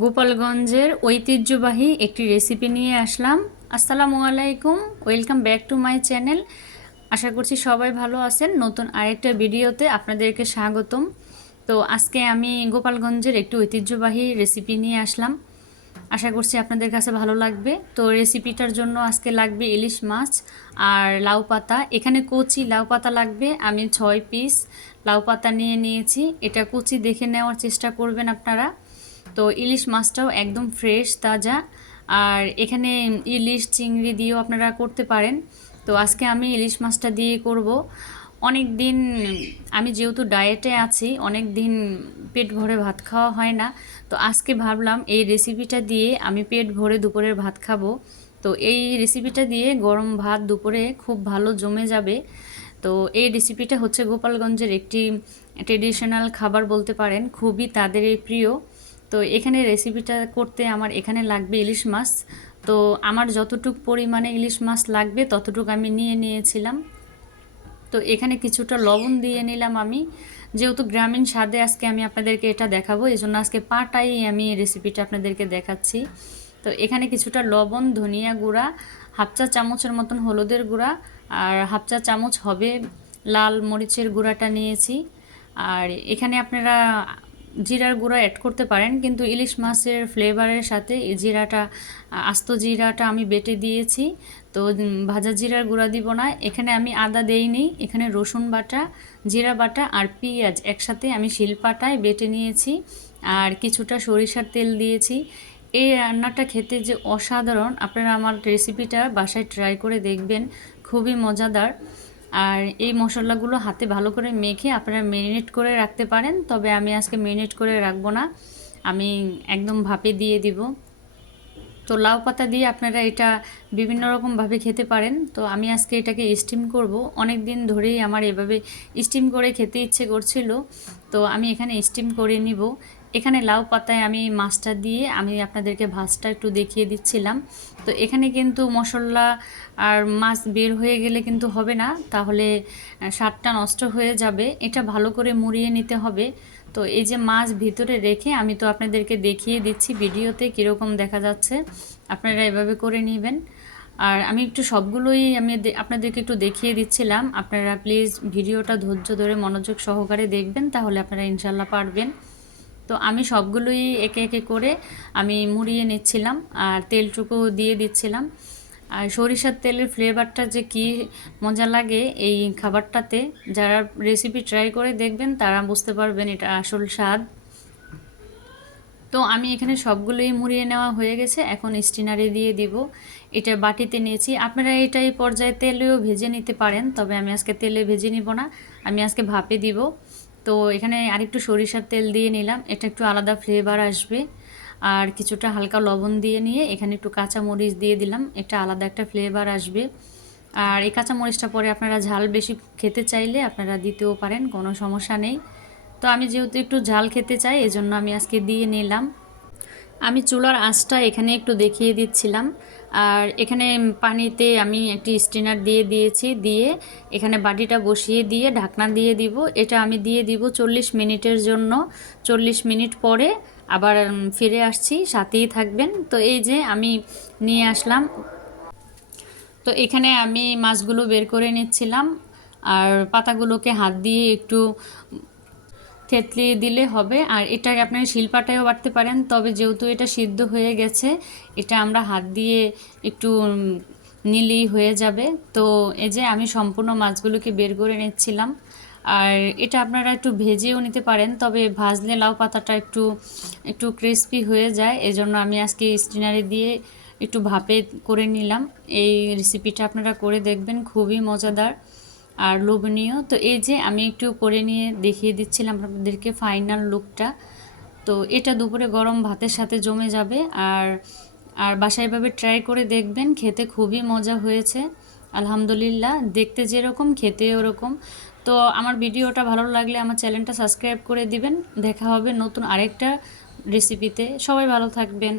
গোপালগঞ্জের ঐতিহ্যবাহী একটি রেসিপি নিয়ে আসলাম। আসসালামু আলাইকুম, welcome back to my channel. আশা করছি সবাই ভালো আছেন। নতুন আরেকটা ভিডিওতে আপনাদেরকে স্বাগতম। তো আজকে আমি গোপালগঞ্জের একটি ঐতিহ্যবাহী রেসিপি নিয়ে আসলাম। আশা করছি আপনাদের কাছে ভালো লাগবে। তো রেসিপিটার জন্য আজকে লাগবে ইলিশ মাছ আর লাউ পাতা। এখানে কচি লাউ পাতা লাগবে। আমি 6 পিস লাউ পাতা নিয়ে নিয়েছি। এটা কচি দেখে নেওয়ার চেষ্টা করবেন আপনারা। তো ইলিশ মাছটাও একদম ফ্রেশ তাজা। আর এখানে ইলিশ চিংড়ি দিয়েও আপনারা করতে পারেন। তো আজকে আমি ইলিশ মাছটা দিয়ে করব। অনেক দিন আমি যেহেতু ডায়েটে আছি, অনেক দিন পেট ভরে ভাত খাওয়া হয় না। তো আজকে ভাবলাম এই রেসিপিটা দিয়ে আমি পেট ভরে দুপুরের ভাত খাবো। তো এই রেসিপিটা দিয়ে গরম ভাত দুপুরে খুব ভালো জমে যাবে। তো এই রেসিপিটা হচ্ছে গোপালগঞ্জের একটি ট্রেডিশনাল খাবার বলতে পারেন, খুবই তাদের প্রিয়। তো এখানে রেসিপিটা করতে আমার এখানে লাগবে ইলিশ মাছ। তো আমার যতটুকু পরিমাণে ইলিশ মাছ লাগবে ততটুকু আমি নিয়ে নিয়েছিলাম। তো এখানে কিছুটা লবণ দিয়ে নিলাম আমি। যেহেতু গ্রামীণ স্বাদে আজকে আমি আপনাদেরকে এটা দেখাবো, এই জন্য আজকে পাটাই আমি রেসিপিটা আপনাদেরকে দেখাচ্ছি। তো এখানে কিছুটা লবণ, ধনিয়া গুঁড়া, হাফ চা চামচের মতন হলুদের গুঁড়া, আর হাফ চা চামচ হবে লাল মরিচের গুঁড়াটা নিয়েছি। আর এখানে আপনারা জিরার গুঁড়া অ্যাড করতে পারেন, কিন্তু ইলিশ মাছের ফ্লেভারের সাথে এই জিরাটা, আস্ত জিরাটা আমি বেটে দিয়েছি। তো ভাজা জিরার গুঁড়া দিব না। এখানে আমি আদা দেইনি, এখানে রসুন বাটা, জিরা বাটা আর পেঁয়াজ একসাথে আমি শিলপাটায় বেটে নিয়েছি। আর কিছুটা সরিষার তেল দিয়েছি। এই রান্নাটা খেতে যে অসাধারণ, আপনারা আমার রেসিপিটা বাসায় ট্রাই করে দেখবেন, খুবই মজাদার। আর এই মশলাগুলো হাতে ভালো করে মেখে আপনারা ম্যারিনেট করে রাখতে পারেন, তবে আমি আজকে ম্যারিনেট করে রাখবো না, আমি একদম ভাপে দিয়ে দিব। তো লাউ পাতা দিয়ে আপনারা এটা বিভিন্ন রকমভাবে খেতে পারেন। তো আমি আজকে এটাকে স্টিম করব। অনেক দিন ধরেই আমার এভাবে স্টিম করে খেতে ইচ্ছে করছিল, তো আমি এখানে স্টিম করে নিব। এখানে লাউ পাতায় আমি মাছটা দিয়ে আমি আপনাদেরকে ভাজটা একটু দেখিয়ে দিচ্ছিলাম। তো এখানে কিন্তু মশলা আর মাছ বের হয়ে গেলে কিন্তু হবে না, তাহলে স্বাদটা নষ্ট হয়ে যাবে। এটা ভালো করে মুড়িয়ে নিতে হবে। তো এই যে মাছ ভিতরে রেখে আমি তো আপনাদেরকে দেখিয়ে দিচ্ছি ভিডিওতে কীরকম দেখা যাচ্ছে, আপনারা এভাবে করে নেবেন। আর আমি একটু সবগুলোই আমি আপনাদেরকে একটু দেখিয়ে দিচ্ছিলাম। আপনারা প্লিজ ভিডিওটা ধৈর্য ধরে মনোযোগ সহকারে দেখবেন, তাহলে আপনারা ইনশাল্লাহ পারবেন। তো আমি সবগুলোই একে একে করে আমি মুড়িয়ে নিচ্ছিলাম আর তেলটুকু দিয়ে দিচ্ছিলাম। আর সরিষার তেলের ফ্লেভারটা যে কি মজা লাগে এই খাবারটাতে, যারা রেসিপি ট্রাই করে দেখবেন তারা বুঝতে পারবেন এটা আসল স্বাদ। তো আমি এখানে সবগুলোই মুড়িয়ে নেওয়া হয়ে গেছে, এখন স্টিনারে দিয়ে দিব। এটা বাটিতে নিয়েছি, আপনারা এটা এই পর্যায়ে তেলেও ভেজে নিতে পারেন, তবে আমি আজকে তেলে ভেজে নিব না, আমি আজকে ভাপে দিব। তো এখানে আরেকটু সরিষার তেল দিয়ে নিলাম, এটা একটু আলাদা ফ্লেভার আসবে। আর কিছুটা হালকা লবণ দিয়ে নিয়ে এখানে একটু কাঁচা মরিচ দিয়ে দিলাম, একটা আলাদা একটা ফ্লেভার আসবে। আর এই কাঁচা মরিচটা পরে আপনারা ঝাল বেশি খেতে চাইলে আপনারা দিতেও পারেন, কোনো সমস্যা নেই। তো আমি যেহেতু একটু ঝাল খেতে চাই, এজন্য আমি আজকে দিয়ে নিলাম। আমি চুলার আঁচটা এখানে একটু দেখিয়ে দিচ্ছিলাম। আর এখানে পানিতে আমি একটি স্টিনার দিয়ে দিয়েছি, দিয়ে এখানে বাটিটা বসিয়ে দিয়ে ঢাকনা দিয়ে দিব। এটা আমি দিয়ে দিব 40 মিনিটের জন্য। 40 মিনিট পরে আবার ফিরে আসছি, সাথেই থাকবেন। তো এই যে আমি নিয়ে আসলাম। তো এখানে আমি মাছগুলো বের করে নিচ্ছিলাম, আর পাতাগুলোকে হাত দিয়ে একটু থেতলে দিলে হবে। আর এটাকে আপনারা শিলপাটায়ও বাটতে পারেন, তবে যেহেতু এটা সিদ্ধ হয়ে গেছে, এটা আমরা হাত দিয়ে একটু নিলেই হয়ে যাবে। তো এই যে আমি সম্পূর্ণ মাছগুলোকে বের করে নিচ্ছিলাম। আর এটা আপনারা একটু ভেজেও নিতে পারেন, তবে ভাজলে লাউ পাতাটা একটু একটু ক্রিস্পি হয়ে যায়, এজন্য আমি আজকে স্টিনারে দিয়ে একটু ভাপে করে নিলাম। এই রেসিপিটা আপনারা করে দেখবেন, খুবই মজাদার আর লোভনীয়। তো এই যে আমি একটু করে নিয়ে দেখিয়ে দিচ্ছিলাম আপনাদেরকে ফাইনাল লুকটা। তো এটা দুপুরে গরম ভাতের সাথে জমে যাবে। আর আর বাসায় এভাবে ট্রাই করে দেখবেন, খেতে খুবই মজা হয়েছে আলহামদুলিল্লাহ। দেখতে যেরকম খেতে ওরকম। তো আমার ভিডিওটা ভালো লাগলে আমার চ্যানেলটা সাবস্ক্রাইব করে দিবেন। দেখা হবে নতুন আরেকটা রেসিপিতে। সবাই ভালো থাকবেন।